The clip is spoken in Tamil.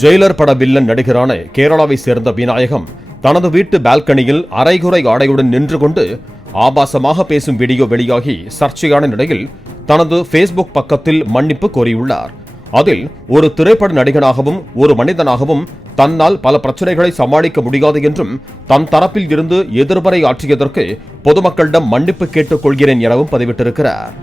ஜெயிலர் பட வில்லன் நடிகரான கேரளாவை சேர்ந்த விநாயகம் தனது வீட்டு பால்கனியில் அரைகுறை ஆடையுடன் நின்று கொண்டு ஆபாசமாக பேசும் வீடியோ வெளியாகி சர்ச்சையான நிலையில் தனது ஃபேஸ்புக் பக்கத்தில் மன்னிப்பு கோரியுள்ளார். அதில் ஒரு திரைப்பட நடிகனாகவும் ஒரு மனிதனாகவும் தன்னால் பல பிரச்சனைகளை சமாளிக்க முடியாது என்றும் தன் தரப்பில் இருந்து எதிர்மறை ஆற்றியதற்கு பொதுமக்களிடம் மன்னிப்பு கேட்டுக் கொள்கிறேன் எனவும் பதிவிட்டிருக்கிறார்.